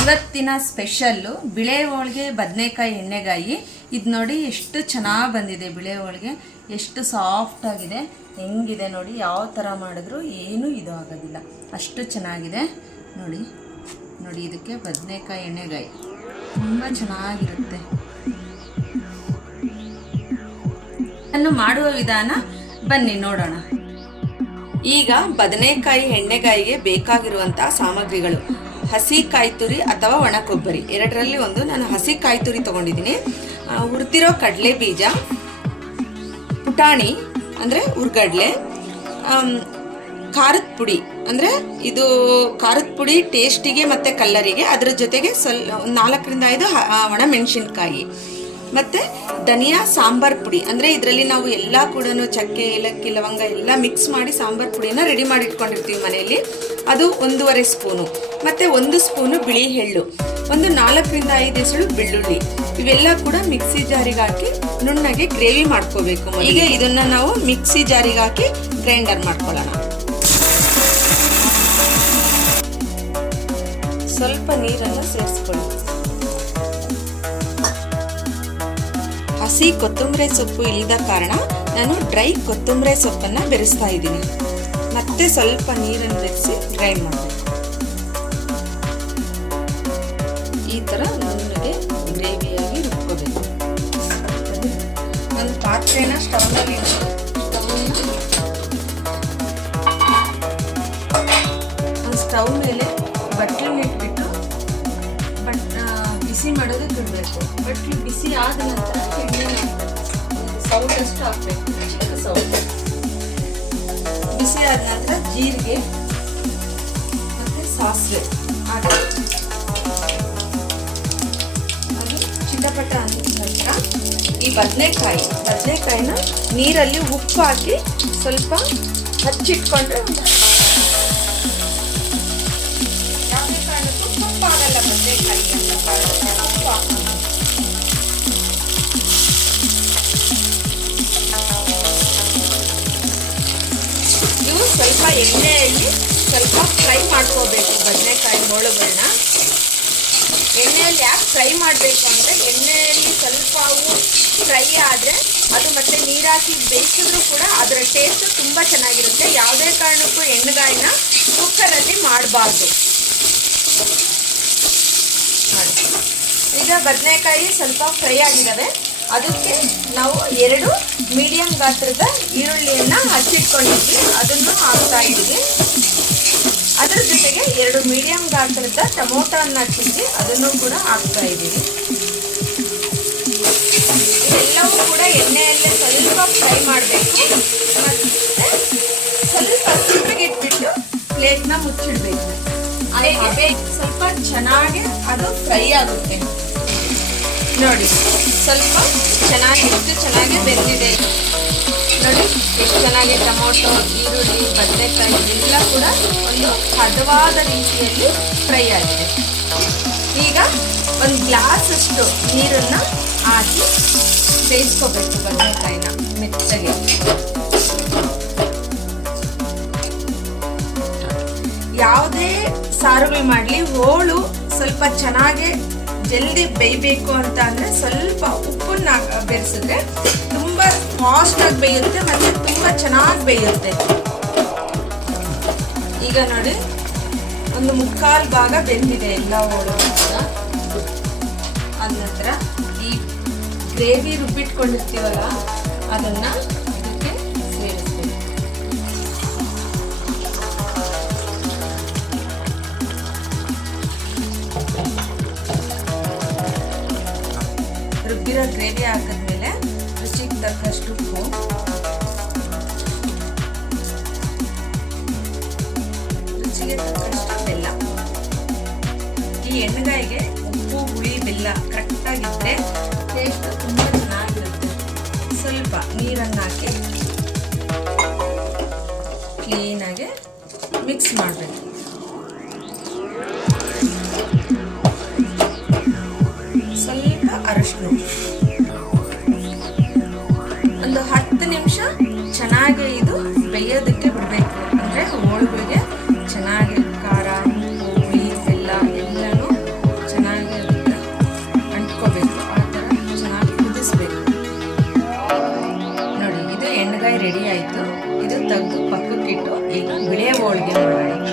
ಇವತ್ತಿನ ಸ್ಪೆಷಲ್ಲು ಬಿಳೆ ಹೋಳಿಗೆ ಬದನೆಕಾಯಿ ಎಣ್ಣೆಗಾಯಿ. ಇದು ನೋಡಿ ಎಷ್ಟು ಚೆನ್ನಾಗಿ ಬಂದಿದೆ. ಬಿಳೆ ಹೋಳಿಗೆ ಎಷ್ಟು ಸಾಫ್ಟ್ ಆಗಿದೆ, ಹೆಂಗಿದೆ ನೋಡಿ. ಯಾವ ಥರ ಮಾಡಿದ್ರು ಏನೂ ಇದು ಆಗೋದಿಲ್ಲ, ಅಷ್ಟು ಚೆನ್ನಾಗಿದೆ ನೋಡಿ. ನೋಡಿ ಇದಕ್ಕೆ ಬದನೆಕಾಯಿ ಎಣ್ಣೆಗಾಯಿ ತುಂಬ ಚೆನ್ನಾಗಿರುತ್ತೆ. ನಾನು ಮಾಡುವ ವಿಧಾನ ಬನ್ನಿ ನೋಡೋಣ. ಈಗ ಬದನೆಕಾಯಿ ಎಣ್ಣೆಗಾಯಿಗೆ ಬೇಕಾಗಿರುವಂತಹ ಸಾಮಗ್ರಿಗಳು: ಹಸಿ ಕಾಯಿ ತುರಿ ಅಥವಾ ಒಣ ಕೊಬ್ಬರಿ, ಎರಡರಲ್ಲಿ ಒಂದು. ನಾನು ಹಸಿ ಕಾಯಿ ತುರಿ ತೊಗೊಂಡಿದ್ದೀನಿ. ಹುರಿದಿರೋ ಕಡಲೆ ಬೀಜ, ಪುಟಾಣಿ ಅಂದರೆ ಹುರ್ಗಡ್ಲೆ, ಖಾರದ ಪುಡಿ ಅಂದರೆ ಇದು ಖಾರದ ಪುಡಿ ಟೇಸ್ಟಿಗೆ ಮತ್ತು ಕಲ್ಲರಿಗೆ. ಅದರ ಜೊತೆಗೆ 4 ರಿಂದ 5 ಒಣ ಮೆಣಸಿನ್ಕಾಯಿ, ಮತ್ತು ಧನಿಯಾ ಸಾಂಬಾರ್ ಪುಡಿ. ಅಂದರೆ ಇದರಲ್ಲಿ ನಾವು ಎಲ್ಲ ಕೂಡ ಚಕ್ಕೆ, ಏಲಕ್ಕಿ, ಲವಂಗ ಎಲ್ಲ ಮಿಕ್ಸ್ ಮಾಡಿ ಸಾಂಬಾರ್ ಪುಡಿನ ರೆಡಿ ಮಾಡಿ ಇಟ್ಕೊಂಡಿರ್ತೀವಿ ಮನೆಯಲ್ಲಿ. ಅದು 1.5 ಸ್ಪೂನು, ಮತ್ತು 1 ಸ್ಪೂನು ಬಿಳಿ ಎಳ್ಳು, ಒಂದು 4 ರಿಂದ 5 ಎಸಳು ಬೆಳ್ಳುಳ್ಳಿ. ಇವೆಲ್ಲ ಕೂಡ ಮಿಕ್ಸಿ ಜಾರಿಗೆ ಹಾಕಿ ನುಣ್ಣಗೆ ಗ್ರೇವಿ ಮಾಡ್ಕೋಬೇಕು. ಈಗ ಇದನ್ನು ನಾವು ಮಿಕ್ಸಿ ಜಾರಿಗೆ ಹಾಕಿ ಗ್ರೈಂಡರ್ ಮಾಡ್ಕೊಳ್ಳೋಣ. ಸ್ವಲ್ಪ ನೀರನ್ನು ಸೇರಿಸ್ಕೊಳ್ಳಿ. ಹಸಿ ಕೊತ್ತಂಬರಿ ಸೊಪ್ಪು ಇಳಿದ ಕಾರಣ ನಾನು ಡ್ರೈ ಕೊತ್ತಂಬರಿ ಸೊಪ್ಪನ್ನು ಬೆರೆಸ್ತಾ ಇದ್ದೀನಿ. ಮತ್ತೆ ಸ್ವಲ್ಪ ನೀರನ್ನು ಬೆರೆಸಿ ಗ್ರೈಂಡ್ ಮಾಡಬೇಕು. ಈ ಥರ ನುಣ್ಣಗೆ ಗ್ರೇವಿಯಾಗಿ ರುಬ್ಕೋಬೇಕು. ಒಂದು ಪಾತ್ರೆನ ಸ್ಟವ್ನಲ್ಲಿ ಸ್ಟವ್ ಮೇಲೆ ಬಟ್ಲನ್ನ ಇಟ್ಬಿಟ್ಟು ಬಿಸಿ ಮಾಡೋದಕ್ಕೆ ಇಡಬೇಕು. ಬಟ್ಲು ಬಿಸಿ ಆದ ನಂತರ ಎಣ್ಣೆ ಸೌಟಷ್ಟು ಹಾಕಬೇಕು, ಚಿಕ್ಕ ಸೌಟು. ಬಿಸಿ ಆದ ನಂತರ ಜೀರಿಗೆ ಮತ್ತು ಸಾಸಿವೆ ಹಾಕಿ ಅದು ಚಿಟಪಟ ಅಂದ ನಂತರ ಈ ಬದನೆಕಾಯಿನ ನೀರಲ್ಲಿ ಉಪ್ಪು ಹಾಕಿ ಸ್ವಲ್ಪ ಹಚ್ಚಿಟ್ಕೊಂಡ್ರೆ ಯಾವುದೇ ಕಾರಣಕ್ಕೂ ಉಪ್ಪಾಗಲ್ಲ ಬದನೆಕಾಯಿ ಅಂತ ಉಪ್ಪು ಹಾಕೋಣ. ಇವು ಸ್ವಲ್ಪ ಎಣ್ಣೆಯಲ್ಲಿ ಸ್ವಲ್ಪ ಫ್ರೈ ಮಾಡ್ಕೋಬೇಕು ಬದನೆಕಾಯಿ ಹೋಳುಗಳನ್ನ. ಎಣ್ಣೆಯಲ್ಲಿ ಯಾಕೆ ಫ್ರೈ ಮಾಡಬೇಕು ಅಂದರೆ ಎಣ್ಣೆಯಲ್ಲಿ ಸ್ವಲ್ಪ ಅವು ಫ್ರೈ ಆದರೆ ಅದು ಮತ್ತೆ ನೀರಾಕಿ ಬೇಯಿಸಿದ್ರು ಕೂಡ ಅದರ ಟೇಸ್ಟ್ ತುಂಬ ಚೆನ್ನಾಗಿರುತ್ತೆ. ಯಾವುದೇ ಕಾರಣಕ್ಕೂ ಎಣ್ಣೆಗಾಯಿನ ಕುಕ್ಕರಲ್ಲಿ ಮಾಡಬಾರ್ದು. ಈಗ ಬದನೆಕಾಯಿ ಸ್ವಲ್ಪ ಫ್ರೈ ಆಗಿದ್ದಾವೆ. ಅದಕ್ಕೆ ನಾವು 2 ಮೀಡಿಯಂ ಗಾತ್ರದ ಈರುಳ್ಳಿಯನ್ನು ಹಚ್ಚಿಟ್ಕೊಂಡಿದ್ವಿ, ಅದನ್ನು ಹಾಕ್ತಾ ಇದ್ದೀವಿ. ಅದರ ಜೊತೆಗೆ 2 ಮೀಡಿಯಂ ಗಾತ್ರದ ಟೊಮೊಟೊವನ್ನು ಹಚ್ಚಿದ್ವಿ, ಅದನ್ನು ಕೂಡ ಹಾಕ್ತಾ ಇದ್ದೀವಿ. ಇವೆಲ್ಲವೂ ಕೂಡ ಎಣ್ಣೆಯಲ್ಲೇ ಸ್ವಲ್ಪ ಫ್ರೈ ಮಾಡಬೇಕು. ಮತ್ತು ಸ್ವಲ್ಪ ಸಿಪ್ಪಿಗಿಟ್ಬಿಟ್ಟು ಪ್ಲೇಟ್ನ ಮುಚ್ಚಿಡಬೇಕು. ಹಾಗೆ ಸ್ವಲ್ಪ ಚೆನ್ನಾಗಿ ಅದು ಫ್ರೈ ಆಗುತ್ತೆ ನೋಡಿ. ಸ್ವಲ್ಪ ಎಷ್ಟು ಚೆನ್ನಾಗಿ ಬೆಂದಿದೆ ನೋಡಿ. ಎಷ್ಟು ಚೆನ್ನಾಗಿ ಟೊಮೊಟೊ, ಈರುಳ್ಳಿ, ಬದನೆಕಾಯಿ ಎಲ್ಲ ಕೂಡ ಒಂದು ಹದವಾದ ರೀತಿಯಲ್ಲಿ ಫ್ರೈ ಆಗಿದೆ. ಈಗ ಒಂದು ಗ್ಲಾಸಷ್ಟು ನೀರನ್ನು ಹಾಕಿ ಬೇಯಿಸ್ಕೋಬೇಕು ಬದನೆಕಾಯಿನ ಮೆತ್ತಗೆ. ಯಾವುದೇ ಸಾರುಗಳು ಮಾಡಲಿ, ಹೋಳು ಸ್ವಲ್ಪ ಚೆನ್ನಾಗಿ ಜಲ್ದಿ ಬೇಯಬೇಕು ಅಂತ ಅಂದರೆ ಸ್ವಲ್ಪ ಉಪ್ಪನ್ನ ಬೆರೆಸಿದ್ರೆ ತುಂಬ ಫಾಸ್ಟಾಗಿ ಬೇಯುತ್ತೆ ಮತ್ತು ತುಂಬ ಚೆನ್ನಾಗಿ ಬೇಯುತ್ತೆ. ಈಗ ನೋಡಿ, ಒಂದು 3/4 ಭಾಗ ಬೆಂದಿದೆ ಎಲ್ಲ ಹೋಳು ಕೂಡ. ಆದ ನಂತರ ಈ ಗ್ರೇವಿ ರುಬ್ಬಿಟ್ಕೊಂಡಿರ್ತೀವಲ್ಲ ಅದನ್ನು ಇದಕ್ಕೆ ಸೇರಿಸ್ತೀವಿ. ರುಬ್ಬಿರೋ ಗ್ರೇವಿ ಹಾಕಿದ್ಮೇಲೆ ರುಚಿಗೆ ತಕ್ಕಷ್ಟು ಉಪ್ಪು, ರುಚಿಗೆ ತಕ್ಕಷ್ಟು ಬೆಲ್ಲ. ಈ ಎಣ್ಣೆಗಾಯಿಗೆ ಉಪ್ಪು, ಹುಳಿ, ಬೆಲ್ಲ ಕರೆಕ್ಟಾಗಿದ್ದರೆ ಟೇಸ್ಟ್ ತುಂಬ ಚೆನ್ನಾಗಿರುತ್ತೆ. ಸ್ವಲ್ಪ ನೀರನ್ನು ಹಾಕಿ ಕ್ಲೀನಾಗಿ ಮಿಕ್ಸ್ ಮಾಡಬೇಕು. ಸ್ವಲ್ಪ ಅರಿಶಿನ, ಒಂದು 10 ನಿಮಿಷ ಚೆನ್ನಾಗಿ ಇದು ಬೇಯೋದಕ್ಕೆ ಬಿಡಬೇಕು. ಅಂದರೆ ಹೋಳುಗಳಿಗೆ ಚೆನ್ನಾಗಿ ಖಾರ, ಹುಳಿ, ಬೆಲ್ಲ ರೆಡಿ ಆಯಿತು. ಇದು ತೆಗೆದು ಪಕ್ಕಕ್ಕಿಟ್ಟು ಈಗ ಬಿಳೆ ಹೋಳಿಗೆ ಮಾಡೋಣ.